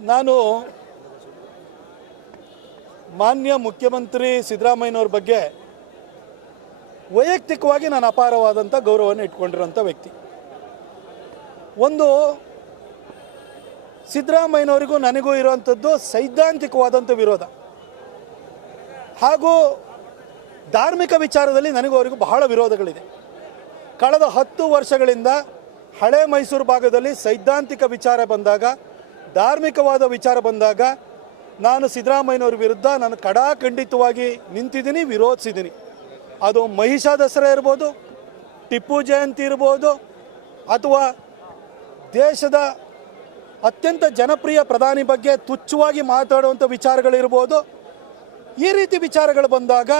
ನಾನು ಮಾನ್ಯ ಮುಖ್ಯಮಂತ್ರಿ ಸಿದ್ದರಾಮಯ್ಯನವ್ರ ಬಗ್ಗೆ ವೈಯಕ್ತಿಕವಾಗಿ ನಾನು ಅಪಾರವಾದಂಥ ಗೌರವವನ್ನು ಇಟ್ಕೊಂಡಿರೋಂಥ ವ್ಯಕ್ತಿ. ಒಂದು, ಸಿದ್ದರಾಮಯ್ಯನವರಿಗೂ ನನಗೂ ಇರುವಂಥದ್ದು ಸೈದ್ಧಾಂತಿಕವಾದಂಥ ವಿರೋಧ. ಹಾಗೂ ಧಾರ್ಮಿಕ ವಿಚಾರದಲ್ಲಿ ನನಗೂ ಅವರಿಗೂ ಬಹಳ ವಿರೋಧಗಳಿದೆ. ಕಳೆದ ಹತ್ತು ವರ್ಷಗಳಿಂದ ಹಳೆ ಮೈಸೂರು ಭಾಗದಲ್ಲಿ ಸೈದ್ಧಾಂತಿಕ ವಿಚಾರ ಬಂದಾಗ ಧಾರ್ಮಿಕವಾದ ವಿಚಾರ ಬಂದಾಗ ನಾನು ಸಿದ್ದರಾಮಯ್ಯನವ್ರ ವಿರುದ್ಧ ನಾನು ಕಡಾಖಂಡಿತವಾಗಿ ನಿಂತಿದ್ದೀನಿ, ವಿರೋಧಿಸಿದ್ದೀನಿ. ಅದು ಮಹಿಷಾ ದಸರಾ ಇರ್ಬೋದು, ಟಿಪ್ಪು ಜಯಂತಿ ಇರ್ಬೋದು, ಅಥವಾ ದೇಶದ ಅತ್ಯಂತ ಜನಪ್ರಿಯ ಪ್ರಧಾನಿ ಬಗ್ಗೆ ತುಚ್ಛವಾಗಿ ಮಾತಾಡುವಂಥ ವಿಚಾರಗಳಿರ್ಬೋದು. ಈ ರೀತಿ ವಿಚಾರಗಳು ಬಂದಾಗ,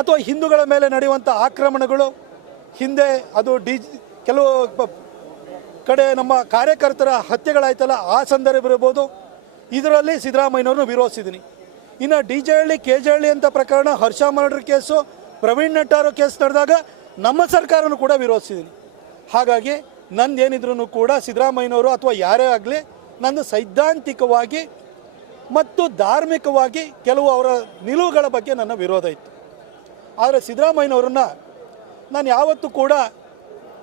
ಅಥವಾ ಹಿಂದೂಗಳ ಮೇಲೆ ನಡೆಯುವಂಥ ಆಕ್ರಮಣಗಳು, ಹಿಂದೆ ಅದು ಡಿ, ಕೆಲವು ಕಡೆ ನಮ್ಮ ಕಾರ್ಯಕರ್ತರ ಹತ್ಯೆಗಳಾಯ್ತಲ್ಲ, ಆ ಸಂದರ್ಭ ಇರ್ಬೋದು. ಇದರಲ್ಲಿ ಸಿದ್ದರಾಮಯ್ಯನವ್ರನ್ನ ವಿರೋಧಿಸಿದ್ದೀನಿ. ಇನ್ನು D J Halli K J Halli ಅಂತ ಪ್ರಕರಣ, ಹರ್ಷ ಮರ್ಡರ್ ಕೇಸು, ಪ್ರವೀಣ್ ನಟ್ಟಾರೋ ಕೇಸ್ ನಡೆದಾಗ ನಮ್ಮ ಸರ್ಕಾರನೂ ಕೂಡ ವಿರೋಧಿಸಿದ್ದೀನಿ. ಹಾಗಾಗಿ ನಂದೇನಿದ್ರು ಕೂಡ ಸಿದ್ದರಾಮಯ್ಯನವರು ಅಥವಾ ಯಾರೇ ಆಗಲಿ ನಂದು ಸೈದ್ಧಾಂತಿಕವಾಗಿ ಮತ್ತು ಧಾರ್ಮಿಕವಾಗಿ ಕೆಲವು ಅವರ ನಿಲುವುಗಳ ಬಗ್ಗೆ ನನ್ನ ವಿರೋಧ ಇತ್ತು. ಆದರೆ ಸಿದ್ದರಾಮಯ್ಯನವ್ರನ್ನ ನಾನು ಯಾವತ್ತೂ ಕೂಡ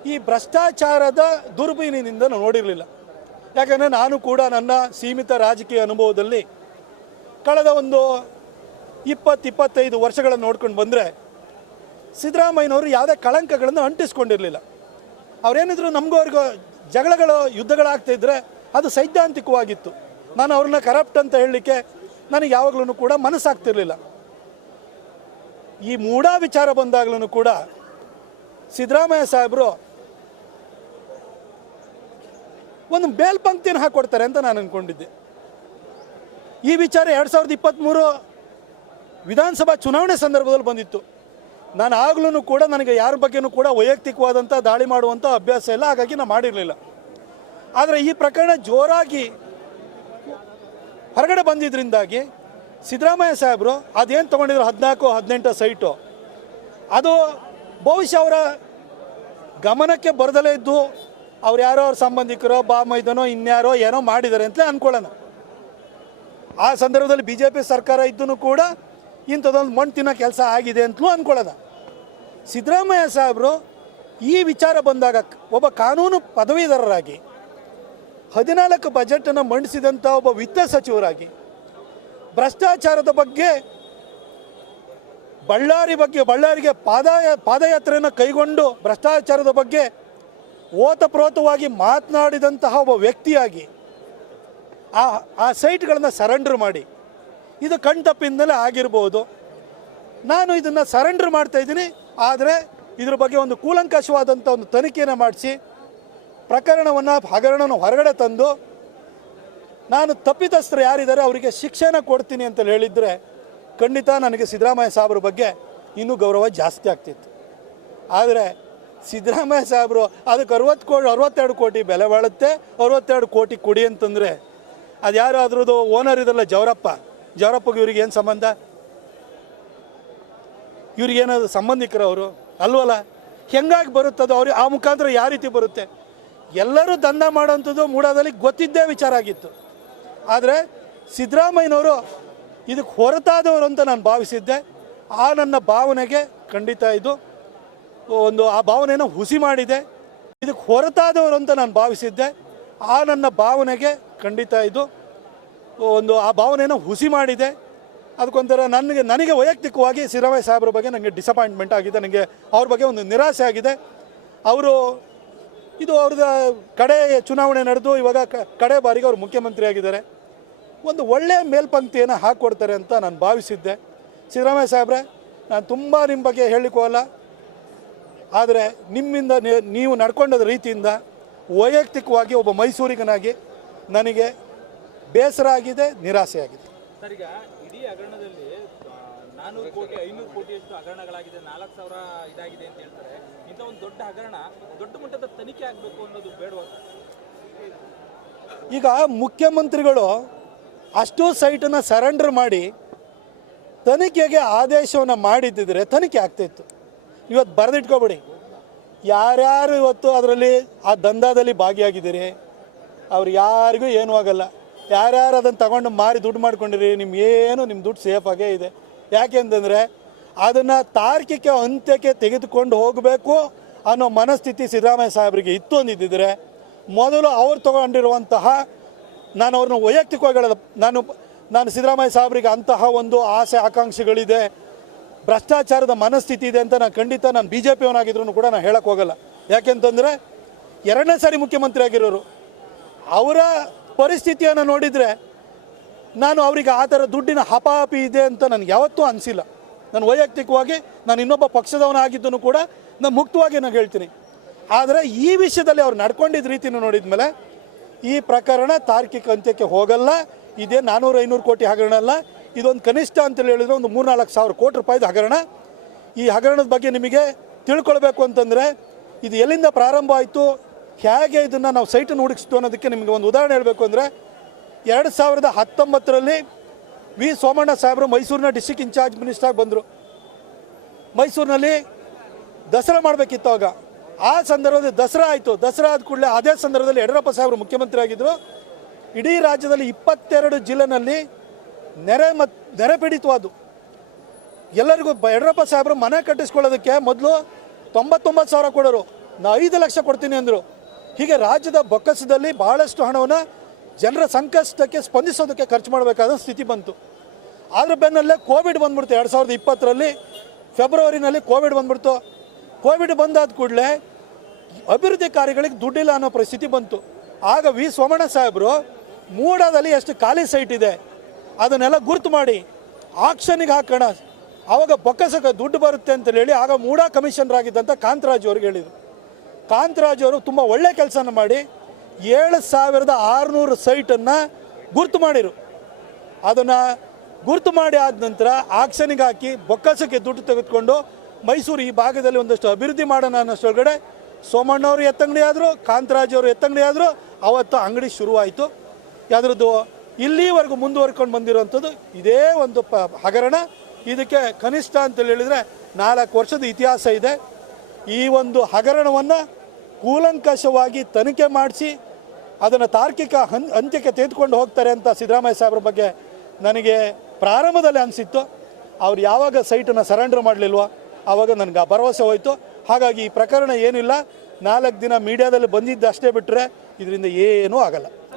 ಈ ಭ್ರಷ್ಟಾಚಾರದ ದುರ್ಬೀನಿನಿಂದ ನಾನು ನೋಡಿರಲಿಲ್ಲ. ಯಾಕಂದರೆ ನಾನು ಕೂಡ ನನ್ನ ಸೀಮಿತ ರಾಜಕೀಯ ಅನುಭವದಲ್ಲಿ ಕಳೆದ ಒಂದು ಇಪ್ಪತ್ತು ಇಪ್ಪತ್ತೈದು ವರ್ಷಗಳನ್ನು ನೋಡ್ಕೊಂಡು ಬಂದರೆ ಸಿದ್ದರಾಮಯ್ಯನವರು ಯಾವುದೇ ಕಳಂಕಗಳನ್ನು ಅಂಟಿಸ್ಕೊಂಡಿರಲಿಲ್ಲ. ಅವರೇನಿದ್ರು ನಮಗೂ ಅವ್ರಿಗೂ ಜಗಳಗಳು ಯುದ್ಧಗಳಾಗ್ತಿದ್ರೆ ಅದು ಸೈದ್ಧಾಂತಿಕವಾಗಿತ್ತು. ನಾನು ಅವ್ರನ್ನ ಕರಪ್ಟ್ ಅಂತ ಹೇಳಲಿಕ್ಕೆ ನನಗೆ ಯಾವಾಗಲೂ ಕೂಡ ಮನಸ್ಸಾಗ್ತಿರ್ಲಿಲ್ಲ. ಈ ಮೂಢ ವಿಚಾರ ಬಂದಾಗಲೂ ಕೂಡ ಸಿದ್ದರಾಮಯ್ಯ ಸಾಹೇಬರು ಒಂದು ಮೇಲ್ಪಂಕ್ತಿಯನ್ನು ಹಾಕೊಡ್ತಾರೆ ಅಂತ ನಾನು ಅಂದ್ಕೊಂಡಿದ್ದೆ ಈ ವಿಚಾರ ಎರಡು ಸಾವಿರದ ಇಪ್ಪತ್ತ್ಮೂರು ವಿಧಾನಸಭಾ ಚುನಾವಣೆ ಸಂದರ್ಭದಲ್ಲಿ ಬಂದಿತ್ತು. ನಾನು ಆಗಲೂ ಕೂಡ ನನಗೆ ಯಾರ ಬಗ್ಗೆನೂ ಕೂಡ ವೈಯಕ್ತಿಕವಾದಂಥ ದಾಳಿ ಮಾಡುವಂಥ ಅಭ್ಯಾಸ ಇಲ್ಲ, ಹಾಗಾಗಿ ನಾನು ಮಾಡಿರಲಿಲ್ಲ. ಆದರೆ ಈ ಪ್ರಕರಣ ಜೋರಾಗಿ ಹೊರಗಡೆ ಬಂದಿದ್ದರಿಂದಾಗಿ ಸಿದ್ದರಾಮಯ್ಯ ಸಾಹೇಬರು ಅದೇನು ತೊಗೊಂಡಿದ್ರು ಹದಿನಾಲ್ಕು, ಹದಿನೆಂಟು ಸೈಟು, ಅದು ಬಹುಶಃ ಅವರ ಗಮನಕ್ಕೆ ಬರದಲೇ ಇದ್ದು ಅವ್ರು ಯಾರೋ ಅವ್ರ ಸಂಬಂಧಿಕರೋ, ಬಾ ಮೈದನೋ, ಇನ್ಯಾರೋ ಏನೋ ಮಾಡಿದ್ದಾರೆ ಅಂತಲೇ ಅಂದ್ಕೊಳ್ಳೋಣ ಆ ಸಂದರ್ಭದಲ್ಲಿ ಬಿ ಜೆ ಪಿ ಸರ್ಕಾರ ಇದ್ದೂ ಕೂಡ ಇಂಥದ್ದೊಂದು ಮಣ್ಣು ತಿನ್ನೋ ಕೆಲಸ ಆಗಿದೆ ಅಂತಲೂ ಅಂದ್ಕೊಳ್ಳೋಣ ಸಿದ್ದರಾಮಯ್ಯ ಸಾಹೇಬರು ಈ ವಿಚಾರ ಬಂದಾಗ ಒಬ್ಬ ಕಾನೂನು ಪದವೀಧರರಾಗಿ, ಹದಿನಾಲ್ಕು ಬಜೆಟನ್ನು ಮಂಡಿಸಿದಂಥ ಒಬ್ಬ ವಿತ್ತ ಸಚಿವರಾಗಿ, ಭ್ರಷ್ಟಾಚಾರದ ಬಗ್ಗೆ, ಬಳ್ಳಾರಿ ಬಗ್ಗೆ, ಬಳ್ಳಾರಿಗೆ ಪಾದಯ, ಪಾದಯಾತ್ರೆಯನ್ನು ಕೈಗೊಂಡು ಭ್ರಷ್ಟಾಚಾರದ ಬಗ್ಗೆ ಓತಪ್ರೋತವಾಗಿ ಮಾತನಾಡಿದಂತಹ ಒಬ್ಬ ವ್ಯಕ್ತಿಯಾಗಿ ಆ ಆ ಸೈಟ್ಗಳನ್ನು ಸರೆಂಡರ್ ಮಾಡಿ. ಇದು ಕಣ್ತಪ್ಪಿಂದಲೇ ಆಗಿರ್ಬೋದು. ನಾನು ಇದನ್ನು ಸರೆಂಡರ್ ಮಾಡ್ತಾ ಇದ್ದೀನಿ. ಆದರೆ ಇದ್ರ ಬಗ್ಗೆ ಒಂದು ಕೂಲಂಕಷವಾದಂಥ ಒಂದು ತನಿಖೆಯನ್ನು ಮಾಡಿಸಿ, ಪ್ರಕರಣವನ್ನು ಹಗರಣವನ್ನು ಹೊರಗಡೆ ತಂದು, ನಾನು ತಪ್ಪಿತಸ್ಥರು ಯಾರಿದ್ದಾರೆ ಅವರಿಗೆ ಶಿಕ್ಷೆನ ಕೊಡ್ತೀನಿ ಅಂತ ಹೇಳಿದರೆ ಖಂಡಿತ ನನಗೆ ಸಿದ್ದರಾಮಯ್ಯ ಸಾಬ್ರ ಬಗ್ಗೆ ಇನ್ನೂ ಗೌರವ ಜಾಸ್ತಿ ಆಗ್ತಿತ್ತು. ಆದರೆ ಸಿದ್ದರಾಮಯ್ಯ ಸಾಹೇಬರು, ಅದಕ್ಕೆ ಅರವತ್ತು ಕೋಟಿ ಅರವತ್ತೆರಡು ಕೋಟಿ ಬೆಲೆ ಬಾಳುತ್ತೆ, ಅರವತ್ತೆರಡು ಕೋಟಿ ಕೊಡಿ ಅಂತಂದರೆ ಅದು ಯಾರು ಅದ್ರದ್ದು ಓನರ್ ಇದಲ್ಲ ಜವರಪ್ಪ. ಜವರಪ್ಪಗೆ ಇವ್ರಿಗೆ ಏನು ಸಂಬಂಧ? ಇವ್ರಿಗೇನಾದ್ರು ಸಂಬಂಧಿಕರು ಅವರು? ಅಲ್ವಲ್ಲ? ಹೆಂಗಾಗಿ ಬರುತ್ತದೋ? ಅವ್ರಿಗೆ ಆ ಮುಖಾಂತರ ಯಾವ ರೀತಿ ಬರುತ್ತೆ? ಎಲ್ಲರೂ ದಂಧ ಮಾಡೋಂಥದ್ದು ಮೂಡಾದಲ್ಲಿ ಗೊತ್ತಿದ್ದೇ ವಿಚಾರ ಆಗಿತ್ತು. ಆದರೆ ಸಿದ್ದರಾಮಯ್ಯನವರು ಇದಕ್ಕೆ ಹೊರತಾದವರು ಅಂತ ನಾನು ಭಾವಿಸಿದ್ದೆ. ಆ ನನ್ನ ಭಾವನೆಗೆ ಖಂಡಿತ ಇದು. ಒಂದು, ಆ ಭಾವನೆಯನ್ನು ಹುಸಿ ಮಾಡಿದೆ. ಇದಕ್ಕೆ ಹೊರತಾದವರು ಅಂತ ನಾನು ಭಾವಿಸಿದ್ದೆ. ಆ ನನ್ನ ಭಾವನೆಗೆ ಖಂಡಿತ ಇದು ಒಂದು, ಆ ಭಾವನೆಯನ್ನು ಹುಸಿ ಮಾಡಿದೆ. ಅದಕ್ಕೊಂಥರ ನನಗೆ ನನಗೆ ವೈಯಕ್ತಿಕವಾಗಿ ಸಿದ್ದರಾಮಯ್ಯ ಸಾಹೇಬ್ರ ಬಗ್ಗೆ ನನಗೆ ಡಿಸಪಾಯಿಂಟ್ಮೆಂಟ್ ಆಗಿದೆ. ನನಗೆ ಅವ್ರ ಬಗ್ಗೆ ಒಂದು ನಿರಾಸೆ ಆಗಿದೆ. ಅವರು, ಇದು ಅವ್ರದ ಕಡೆ ಚುನಾವಣೆ ನಡೆದು ಇವಾಗ ಕಡೆ ಬಾರಿಗೆ ಅವರು ಮುಖ್ಯಮಂತ್ರಿ ಆಗಿದ್ದಾರೆ. ಒಂದು ಒಳ್ಳೆಯ ಮೇಲ್ಪಂಕ್ತಿಯನ್ನು ಹಾಕ್ಕೊಡ್ತಾರೆ ಅಂತ ನಾನು ಭಾವಿಸಿದ್ದೆ. ಸಿದ್ದರಾಮಯ್ಯ ಸಾಹೇಬ್ರೆ, ನಾನು ತುಂಬ ನಿಮ್ಮ ಬಗ್ಗೆ ಹೇಳಿಕೋಲ್ಲ ಆದರೆ ನಿಮ್ಮಿಂದ ನೀವು ನಡ್ಕೊಂಡದ ರೀತಿಯಿಂದ ವೈಯಕ್ತಿಕವಾಗಿ ಒಬ್ಬ ಮೈಸೂರಿಗನಾಗಿ ನನಗೆ ಬೇಸರ ಆಗಿದೆ ನಿರಾಸೆ ಆಗಿದೆ. ಸರ್ ಈಗ ಇಡೀ ಹಗರಣದಲ್ಲಿ ಆ, ಕೋಟಿ ಐನೂರು ಕೋಟಿಯಷ್ಟು ಹಗರಣಗಳಾಗಿದೆ ನಾಲ್ಕು ಸಾವಿರ ಇದಾಗಿದೆ ಅಂತ ಹೇಳ್ತಾರೆ. ಇಂಥ ಒಂದು ದೊಡ್ಡ ಹಗರಣ ದೊಡ್ಡ ಮಟ್ಟದ ತನಿಖೆ ಆಗಬೇಕು ಅನ್ನೋದು ಬೇಡವಾ ಈಗ ಮುಖ್ಯಮಂತ್ರಿಗಳು ಅಷ್ಟು ಸೈಟನ್ನು ಸರೆಂಡರ್ ಮಾಡಿ ತನಿಖೆಗೆ ಆದೇಶವನ್ನು ಮಾಡಿದ್ದಿದ್ರೆ ತನಿಖೆ ಆಗ್ತಿತ್ತು ಇವತ್ತು ಬರೆದಿಟ್ಕೊಬೇಡಿ. ಯಾರ್ಯಾರು ಇವತ್ತು ಅದರಲ್ಲಿ ಆ ದಂಧದಲ್ಲಿ ಭಾಗಿಯಾಗಿದ್ದೀರಿ, ಅವ್ರು ಯಾರಿಗೂ ಏನೂ ಆಗಲ್ಲ. ಯಾರ್ಯಾರು ಅದನ್ನು ತಗೊಂಡು ಮಾರಿ ದುಡ್ಡು ಮಾಡ್ಕೊಂಡಿರಿ ನಿಮ್ಗೇನು ನಿಮ್ಮ ದುಡ್ಡು ಸೇಫಾಗೇ ಇದೆ. ಯಾಕೆಂತಂದರೆ ಅದನ್ನು ತಾರ್ಕಿಕ ಅಂತ್ಯಕ್ಕೆ ತೆಗೆದುಕೊಂಡು ಹೋಗಬೇಕು ಅನ್ನೋ ಮನಸ್ಥಿತಿ ಸಿದ್ದರಾಮಯ್ಯ ಸಾಹೇಬರಿಗೆ ಇತ್ತು ಅಂದಿದ್ದರೆ ಮೊದಲು ಅವ್ರು ತಗೊಂಡಿರುವಂತಹ ನಾನು ಅವ್ರನ್ನ ವೈಯಕ್ತಿಕವಾಗಿ ಹೇಳೋದು, ನಾನು ನಾನು ಸಿದ್ದರಾಮಯ್ಯ ಸಾಹೇಬರಿಗೆ ಅಂತಹ ಒಂದು ಆಸೆ, ಆಕಾಂಕ್ಷೆಗಳಿದೆ. ಭ್ರಷ್ಟಾಚಾರದ ಮನಸ್ಥಿತಿ ಇದೆ ಅಂತ ನಾನು ಖಂಡಿತ ನಾನು ಬಿ ಜೆ ಪಿಯವನಾಗಿದ್ರು ಕೂಡ ನಾನು ಹೇಳಕ್ಕೆ ಹೋಗಲ್ಲ. ಯಾಕೆಂತಂದರೆ ಎರಡನೇ ಸಾರಿ ಮುಖ್ಯಮಂತ್ರಿ ಆಗಿರೋರು, ಅವರ ಪರಿಸ್ಥಿತಿಯನ್ನು ನೋಡಿದರೆ ನಾನು ಅವರಿಗೆ ಆ ಥರ ದುಡ್ಡಿನ ಹಪಾಹಪಿ ಇದೆ ಅಂತ ನನಗೆ ಯಾವತ್ತೂ ಅನಿಸಿಲ್ಲ. ನಾನು ವೈಯಕ್ತಿಕವಾಗಿ ನಾನು ಇನ್ನೊಬ್ಬ ಪಕ್ಷದವನಾಗಿದ್ದನು ಕೂಡ ನಾನು ಮುಕ್ತವಾಗಿ ನಾನು ಹೇಳ್ತೀನಿ. ಆದರೆ ಈ ವಿಷಯದಲ್ಲಿ ಅವ್ರು ನಡ್ಕೊಂಡಿದ್ದ ರೀತಿನ ನೋಡಿದ ಮೇಲೆ ಈ ಪ್ರಕರಣ ತಾರ್ಕಿಕ ಅಂತ್ಯಕ್ಕೆ ಹೋಗಲ್ಲ. ಇದೇ ನಾನ್ನೂರು ಐನೂರು ಕೋಟಿ ಹಗರಣ ಅಲ್ಲ. ಇದೊಂದು ಕನಿಷ್ಠ ಅಂತೇಳಿ ಹೇಳಿದ್ರೆ ಒಂದು ಮೂರ್ನಾಲ್ಕು ಸಾವಿರ ಕೋಟಿ ರೂಪಾಯಿದ ಹಗರಣ. ಈ ಹಗರಣದ ಬಗ್ಗೆ ನಿಮಗೆ ತಿಳ್ಕೊಳ್ಬೇಕು ಅಂತಂದರೆ ಇದು ಎಲ್ಲಿಂದ ಪ್ರಾರಂಭ ಆಯಿತು, ಹೇಗೆ ಇದನ್ನು ನಾವು ಸೈಟನ್ನು ಹುಡುಕಿಸ್ತು ಅನ್ನೋದಕ್ಕೆ ನಿಮಗೆ ಒಂದು ಉದಾಹರಣೆ ಹೇಳಬೇಕು ಅಂದರೆ ಎರಡು ಸಾವಿರದ ಹತ್ತೊಂಬತ್ತರಲ್ಲಿ ವಿ ಸೋಮಣ್ಣ ಸಾಹೇಬರು ಮೈಸೂರಿನ ಡಿಸ್ಟಿಕ್ ಇನ್ಚಾರ್ಜ್ ಮಿನಿಸ್ಟರ್ ಬಂದರು. ಮೈಸೂರಿನಲ್ಲಿ ದಸರಾ ಮಾಡಬೇಕಿತ್ತು ಆಗ. ಆ ಸಂದರ್ಭದಲ್ಲಿ ದಸರಾ ಆಯಿತು. ದಸರಾ ಆದ ಕೂಡಲೇ ಅದೇ ಸಂದರ್ಭದಲ್ಲಿ ಯಡಿಯೂರಪ್ಪ ಸಾಹೇಬರು ಮುಖ್ಯಮಂತ್ರಿ ಆಗಿದ್ದರು ಇಡೀ ರಾಜ್ಯದಲ್ಲಿ ಇಪ್ಪತ್ತೆರಡು ಜಿಲ್ಲೆನಲ್ಲಿ ನೆರೆ ಮತ್ತು ನೆರೆ ಪೀಡಿತವಾದ್ದು ಎಲ್ಲರಿಗೂ ಯಡಿಯೂರಪ್ಪ ಸಾಹೇಬರು ಮನೆ ಕಟ್ಟಿಸ್ಕೊಳ್ಳೋದಕ್ಕೆ ಮೊದಲು ತೊಂಬತ್ತೊಂಬತ್ತು ಸಾವಿರ ಕೊಡೋರು. ನಾ ಐದು ಲಕ್ಷ ಕೊಡ್ತೀನಿ ಅಂದರು. ಹೀಗೆ ರಾಜ್ಯದ ಬೊಕ್ಕಸದಲ್ಲಿ ಬಹಳಷ್ಟು ಹಣವನ್ನು ಜನರ ಸಂಕಷ್ಟಕ್ಕೆ ಸ್ಪಂದಿಸೋದಕ್ಕೆ ಖರ್ಚು ಮಾಡಬೇಕಾದ ಸ್ಥಿತಿ ಬಂತು. ಅದ್ರ ಬೆನ್ನಲ್ಲೇ ಕೋವಿಡ್ ಬಂದ್ಬಿಡ್ತು ಎರಡು ಸಾವಿರದ ಇಪ್ಪತ್ತರಲ್ಲಿ. ಫೆಬ್ರವರಿನಲ್ಲಿ ಕೋವಿಡ್ ಬಂದ್ಬಿಡ್ತು. ಕೋವಿಡ್ ಬಂದಾದ ಕೂಡಲೇ ಅಭಿವೃದ್ಧಿ ಕಾರ್ಯಗಳಿಗೆ ದುಡ್ಡಿಲ್ಲ ಅನ್ನೋ ಪರಿಸ್ಥಿತಿ ಬಂತು. ಆಗ ವಿ ಸೋಮಣ್ಣ ಸಾಹೇಬರು ಮೂಡಾದಲ್ಲಿ ಎಷ್ಟು ಖಾಲಿ ಸೈಟ್ ಇದೆ. ಅದನ್ನೆಲ್ಲ ಗುರ್ತು ಮಾಡಿ ಆಕ್ಷನಿಗೆ ಹಾಕೋಣ. ಆವಾಗ ಬೊಕ್ಕಸಕ್ಕೆ ದುಡ್ಡು ಬರುತ್ತೆ ಅಂತ ಹೇಳಿ ಆಗ ಮೂಡಾ ಕಮಿಷನರ್ ಆಗಿದ್ದಂಥ ಕಾಂತರಾಜ್ ಅವ್ರಿಗೆ ಹೇಳಿದರು. ಕಾಂತರಾಜ್ ಅವರು ತುಂಬ ಒಳ್ಳೆ ಕೆಲಸನ ಮಾಡಿ ಏಳು ಸಾವಿರದ ಆರುನೂರು ಸೈಟನ್ನು ಗುರ್ತು ಮಾಡಿರು. ಅದನ್ನು ಗುರ್ತು ಮಾಡಿ ಆದ ನಂತರ ಆಕ್ಷನಿಗೆ ಹಾಕಿ ಬೊಕ್ಕಸಕ್ಕೆ ದುಡ್ಡು ತೆಗೆದುಕೊಂಡು ಮೈಸೂರು ಈ ಭಾಗದಲ್ಲಿ ಒಂದಷ್ಟು ಅಭಿವೃದ್ಧಿ ಮಾಡೋಣ ಅನ್ನೋಷ್ಟೊಳಗಡೆ ಸೋಮಣ್ಣವರು ಎತ್ತಂಗಡಿ ಆದರು ಕಾಂತರಾಜ್ ಅವರು ಎತ್ತಂಗಡಿ ಆದರು ಅವತ್ತು ಅಂಗಡಿ ಶುರುವಾಯಿತು. ಯಾವ್ದ್ರದ್ದು ಇಲ್ಲಿವರೆಗೂ ಮುಂದುವರ್ಕೊಂಡು ಬಂದಿರುವಂಥದ್ದು ಇದೇ ಒಂದು ಪ ಹಗರಣ. ಇದಕ್ಕೆ ಕನಿಷ್ಠ ಅಂತೇಳಿ ಹೇಳಿದರೆ ನಾಲ್ಕು ವರ್ಷದ ಇತಿಹಾಸ ಇದೆ. ಈ ಒಂದು ಹಗರಣವನ್ನು ಕೂಲಂಕಷವಾಗಿ ತನಿಖೆ ಮಾಡಿಸಿ ಅದನ್ನು ತಾರ್ಕಿಕ ಹನ್, ಅಂತ್ಯಕ್ಕೆ ತೆಗೆದುಕೊಂಡು ಹೋಗ್ತಾರೆ ಅಂತ ಸಿದ್ದರಾಮಯ್ಯ ಸಾಹೇಬ್ರ ಬಗ್ಗೆ ನನಗೆ ಪ್ರಾರಂಭದಲ್ಲಿ ಅನಿಸಿತ್ತು. ಅವ್ರು ಯಾವಾಗ ಸೈಟನ್ನು ಸರೆಂಡರ್ ಮಾಡಲಿಲ್ವೋ ಆವಾಗ ನನಗೆ ಆ ಭರವಸೆ ಹೋಯಿತು. ಹಾಗಾಗಿ ಈ ಪ್ರಕರಣ ಏನಿಲ್ಲ, ನಾಲ್ಕು ದಿನ ಮೀಡಿಯಾದಲ್ಲಿ ಬಂದಿದ್ದು ಅಷ್ಟೇ ಬಿಟ್ಟರೆ ಇದರಿಂದ ಏನೂ ಆಗಲ್ಲ.